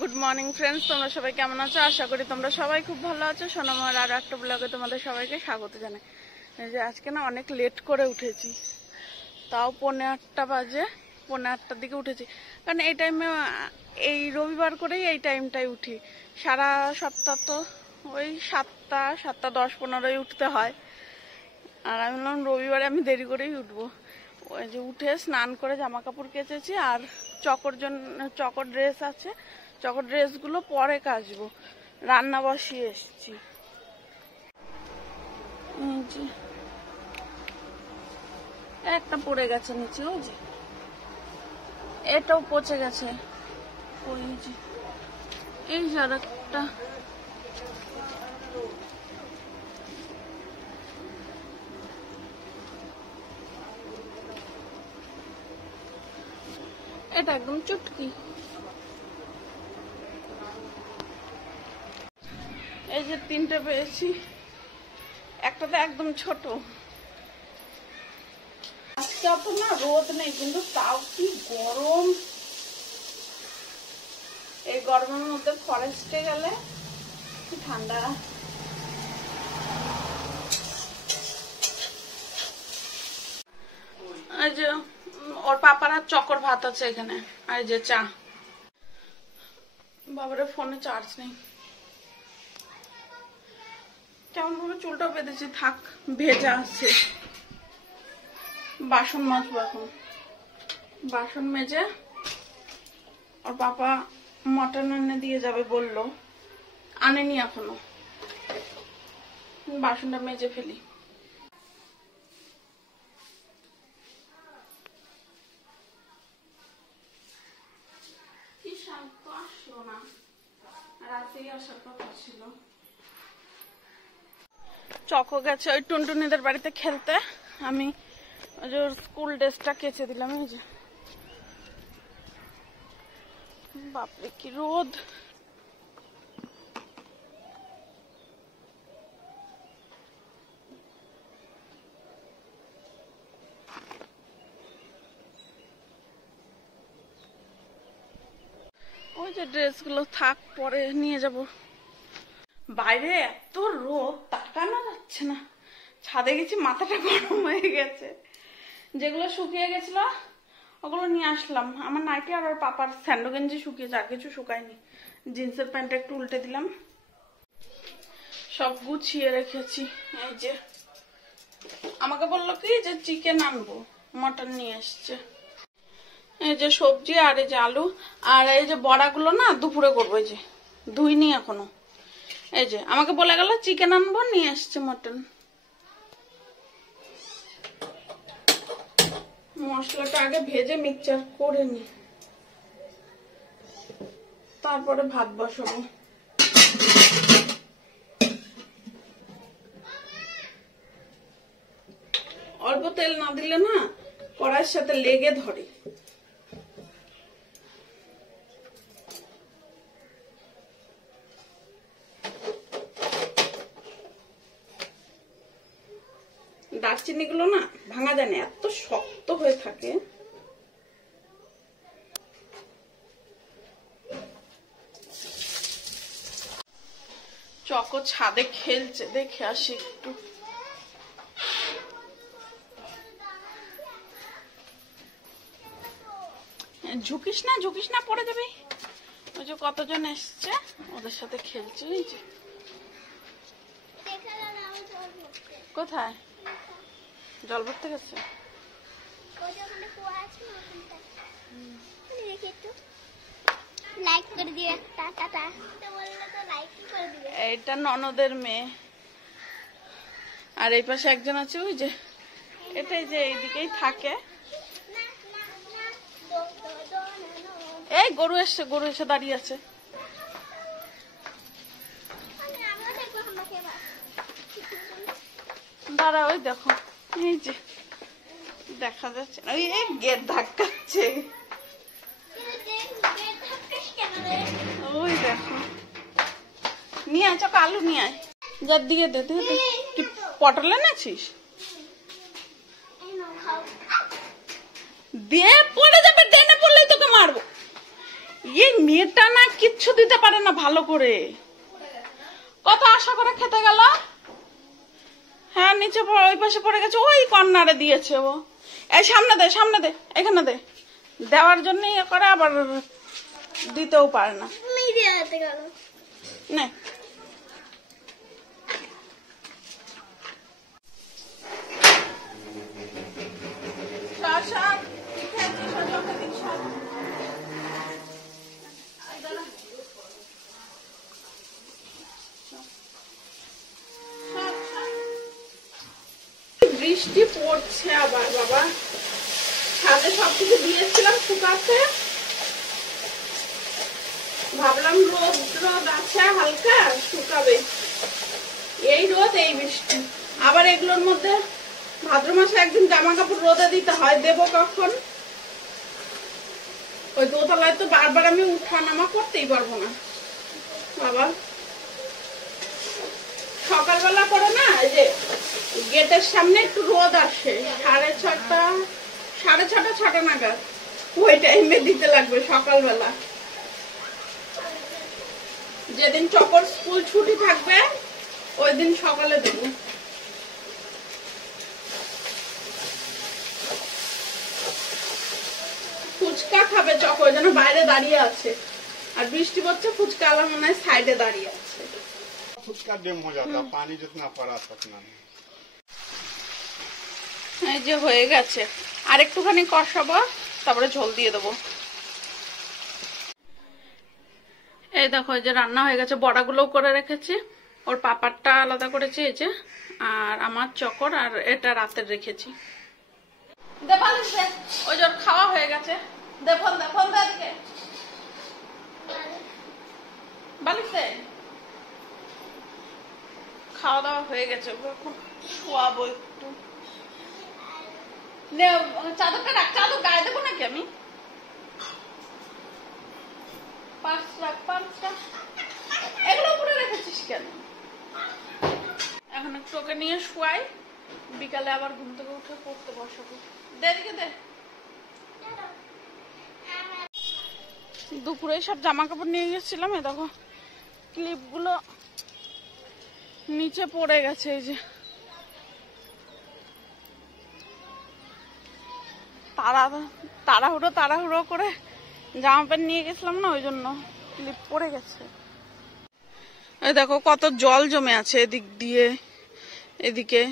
Good morning friends, তোমরা সবাই কেমন আছো? আশা করি তোমরা সবাই খুব ভালো আছো। সোনামার আরো একটা ব্লগে তোমাদের সবাইকে স্বাগত জানাই। এই যে আজকে না অনেক লেট করে উঠেছি, তাও 8:45 বাজে, 8:45টার দিকে উঠেছি। কারণ এই টাইমে, এই রবিবার করেই এই টাইমটাই উঠি। সারা সপ্তাহ তো ওই 7:10-7:15 উঠতে হয়, আর আমি বললাম রবিবারে আমি দেরি করেই উঠবো। ওই যে উঠে স্নান করে জামা কাপড় কেচেছি, আর চকর ড্রেস আছে, চকর ড্রেসগুলো পরে কাচবো। রান্না বসিয়ে এসেছি। একটা পড়ে গেছে নিচে, ওই যে এটাও পচে গেছে, ওই যে এই যে আর একটা। এটা একদম চুটকি। এই যে 3টে পেয়েছি, একটা তো একদম ছোট। আজকে অত না রোদ নেই, কিন্তু তাও কি গরম। এই গরমের মধ্যে ফরেস্টে গেলে কি ঠান্ডা। এই যে ওর পাপার আর চকর ভাত আছে এখানে, আর এই যে চা। বাবারে ফোনে চার্জ নেই। কেমন ভাবে চুলটাও বেঁধেছি, থাক, ভেজা আছে। বাসন মাজবো এখন। বাসন মেজে ওর পাপা মটন এনে দিয়ে যাবে বললো, আনেনি এখনো। বাসনটা মেজে ফেলি। কি শান্ত আসলো না, রাতেই আসার কথা ছিল। চকো গেছে ওই টুনটুনিদের বাড়িতে খেলতে। আমি ওই যে ওর স্কুল ড্রেসটা কেচে দিলাম। এই যে বাপরে কি রোদ। ওই যে ড্রেসগুলো থাক, পরে নিয়ে যাব। বাইরে এত রোদ, তাকানো যাচ্ছে না। ছাদে গেছি, মাথাটা গরম হয়ে গেছে। যেগুলো শুকিয়ে গেছিল ওগুলো নিয়ে আসলাম। আমার নাইটি আর ওর পাপার স্যান্ডো গেঞ্জি শুকিয়েছে, আর কিছু শুকায়নি। জিন্সের প্যান্টটা একটু উল্টে দিলাম। সব গুছিয়ে রেখেছি। এই যে আমাকে বললো কি যে চিকেন আনবো, মটন নিয়ে এসছে। এই যে সবজি, আর এই যে আলু, আর এই যে বড়াগুলো না দুপুরে করবো। এই যে ধুইনি এখনো। এই যে আমাকে বলে গেল চিকেন আনবো, নিয়ে এসছে মটন। মশলাটা আগে ভেজে মিক্সচার করে নি, তারপরে ভাত বসাবো। অল্প তেল না দিলে না কড়াইয়ের সাথে লেগে ধরে। দারচিনি গুলো না ভাঙা যায় না, এত শক্ত হয়ে থাকে। চকো ছাদে খেলছে, দেখে আসি একটু। ঝুঁকিস না, পড়ে যাবে। ওই যে কতজন এসছে, ওদের সাথে খেলছে। এই যে কোথায় জল ভরতে গেছে? এইটা ননদের মেয়ে, আর এই পাশে একজন আছে। ওই যে এটাই যে এইদিকেই থাকে। এই গরু এসে দাঁড়িয়ে আছে। দাঁড়া, ওই দেখো, এই যে দেখা যাচ্ছে না, ওই গেট ধাক্কাচ্ছে। ওই দেখো, নিয়ে আয় চক, আলু নিয়ে আয়। যার দিয়ে দে, তুই পটল এনেছিস? দিয়ে পড়ে যাবে, টেনে পড়লেই তোকে মারবো। এই মেয়েটা না কিচ্ছু দিতে পারে না ভালো করে, কত আশা করে খেতে গেল। হ্যাঁ নিচে ওই পাশে পড়ে গেছে, ওই কর্নারে দিয়েছে ও। এই সামনে দে, সামনে দে, এখানে দে। দেওয়ার জন্য ইয়ে করে, আবার দিতেও পারে না। নে বৃষ্টি পড়ছে আবার বাবা, ছাদে সবকিছু দিয়েছিলাম শুকাতে, ভাবলাম রোদ রোদ আছে হালকা শুকাবে, এই রোদ এই বৃষ্টি। আবার এগুলোর মধ্যে ভাদ্র মাসে একদিন জামা কাপড় রোদে দিতে হয়, দেবো কখন? ওই দোতলায় তো বারবার আমি উঠা নামা করতেই পারবো না বাবা। সকালবেলা করে না, এই যে গেটের সামনে একটু রোদ আসে, 6:30 6:30 নাগাদ, ওই টাইমে দিতে লাগবে সকালবেলা। যেদিন চকর স্কুল ছুটি থাকবে ওই দিন সকালে দেব। ফুচকা খাবে চকর, যেন বাইরে দাঁড়িয়ে আছে, আর বৃষ্টি পড়ছে, ফুচকা আলা মনে হয় সাইডে দাঁড়িয়ে আছে। ফুচকা ডেম हो जाता, पानी जितना पड़ा सकना। এই যে হয়ে গেছে, আর একটুখানি কষাবো, তারপরে ঝোল দিয়ে দেবো। এই দেখো এই যে রান্না হয়ে গেছে, বড়াগুলোও করে রেখেছি, ওর পাপারটা আলাদা করেছি এই যে, আর আমার চকর, আর এটা রাতের রেখেছি। ওই যে খাওয়া হয়ে গেছে, দেখুন দেখুন দাদিকে বালিশে খাওয়া দাওয়া হয়ে গেছে, এখন শোয়াবো একটু। চাদরটা রাখ, চাদর গায়ে দেবো নাকি আমি? এগুলো উপরে রেখেছিস কেন? এখন একটু ওকে নিয়ে শুয়াই, বিকালে আবার ঘুম থেকে উঠে পড়তে বসাবো। দেদিকে দে। দুপুরে সব জামা কাপড় নিয়ে গেছিলাম, এ দেখো ক্লিপ গুলো নিচে পড়ে গেছে, এই যে তাড়াহুড়ো করে জামা প্যান্ট নিয়ে গেছিলাম না, ওই জন্য ক্লিপ পড়ে গেছে। এই দেখো কত জল জমে আছে এদিক দিয়ে, এদিকে।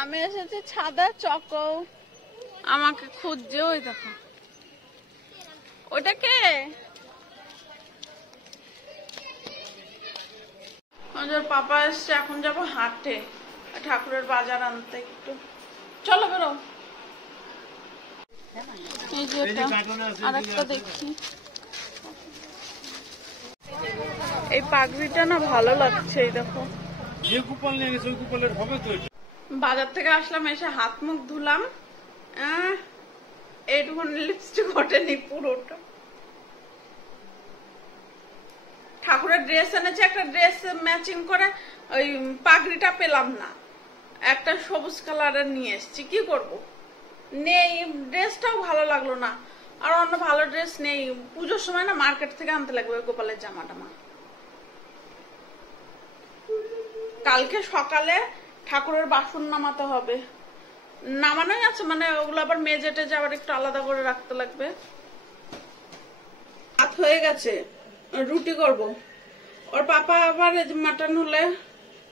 আমি এসেছি ছাদে, চকো আমাকে খুঁজছে, ওই দেখো। ওইটা কে? পাপা এসছে, এখন যাবো হাটে ঠাকুরের বাজার আনতে একটু। চলো বেরো। এই যে আরেকটা দেখি, এই পাগড়িটা না ভালো লাগছে, এই দেখো। বাজার থেকে আসলাম, এসে হাত মুখ ধুলাম, এইটুকুন লিপস্টিক ওঠেনি পুরোটা। ঠাকুরের ড্রেস এনেছে, একটা ড্রেস ম্যাচিং করে ওই পাগড়িটা পেলাম না, একটা সবুজ কালারের নিয়ে এসছি, কি করব? নেই, ড্রেসটাও ভালো লাগলো না, আর অন্য ভালো ড্রেস নেই। পুজোর সময় না মার্কেট থেকে আনতে লাগবে গোপালের জামা টামা। কালকে সকালে ঠাকুরের বাসন নামাতে হবে, নামানোই আছে, মানে ওগুলো আবার মেজে টেজে আবার একটু আলাদা করে রাখতে লাগবে। ভাত হয়ে গেছে, রুটি করব। ওর পাপা আবার মাটন হলে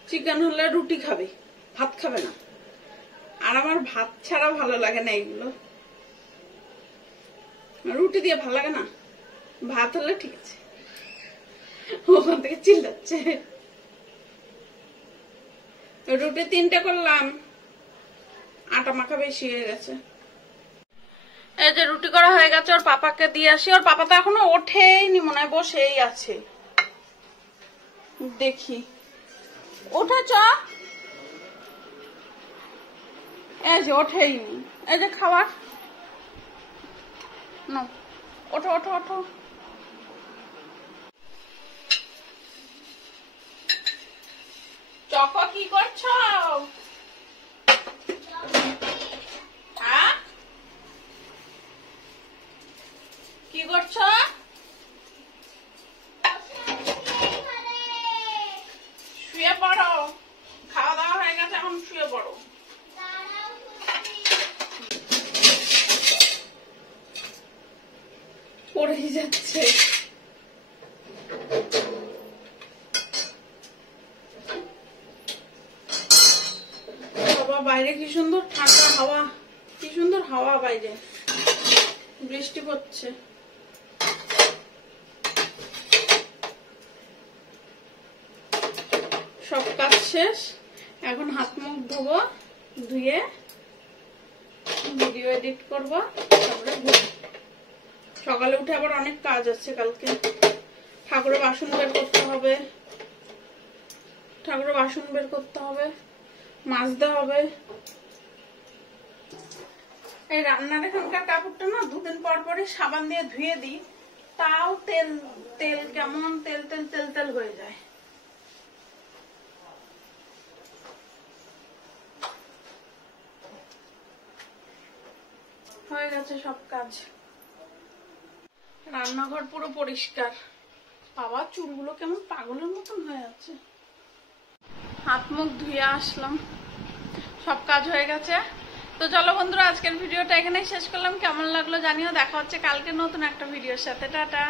চিকেন হলে রুটি খাবে, ভাত খাবে না। আর আমার ভাত ছাড়া ভালো লাগে না, এইগুলো রুটি দিয়ে ভালো লাগে না, ভাত হলে ঠিক আছে। ওখান থেকে চিল্লাচ্ছে। রুটি 3টে করলাম, আটা মাখা বেশি হয়ে গেছে। এই যে রুটি করা হয়ে গেছে, ওর পাপাকে দিয়ে আসি। ওর পাপা তো এখনো ওঠেইনি, মনে হয় বসেই আছে। দেখি উঠেছ? এই যে ওঠেইনি, এই যে খাবার না, ওঠো ওঠো ওঠো। চকো কি করছো? হ্যাঁ কি করছো? শুয়ে পড়ো, খাওয়া দাওয়া হয়ে গেছে, এখন শুয়ে পড়ো। পড়েই যাচ্ছে। বাবা, বাইরে কি সুন্দর ঠান্ডা হাওয়া, কি সুন্দর হাওয়া বাইরে, বৃষ্টি পড়ছে। সব কাজ শেষ, এখন হাত মুখ ধোবো, ধুয়ে ভিডিও এডিট করবো, তারপরে সকালে উঠে আবার অনেক কাজ আছে। কালকে ঠাকুরের বাসন বের করতে হবে, মাজতে হবে। এই রান্নার এখানকার কাপড়টা না দুদিন পর পরই সাবান দিয়ে ধুয়ে দিই, তাও তেল তেল কেমন তেল তেল তেল তেল হয়ে যায়। হয়ে গেছে সব কাজ, রান্নাঘর পুরো পরিষ্কার। বাবা, চুলগুলো কেমন পাগলের মতন হয়ে আছে। হাত মুখ ধুয়ে আসলাম, সব কাজ হয়ে গেছে। তো চলো বন্ধুরা, আজকের ভিডিওটা এখানেই শেষ করলাম। কেমন লাগলো জানিও। দেখা হচ্ছে কালকে নতুন একটা ভিডিওর সাথে। টাটা।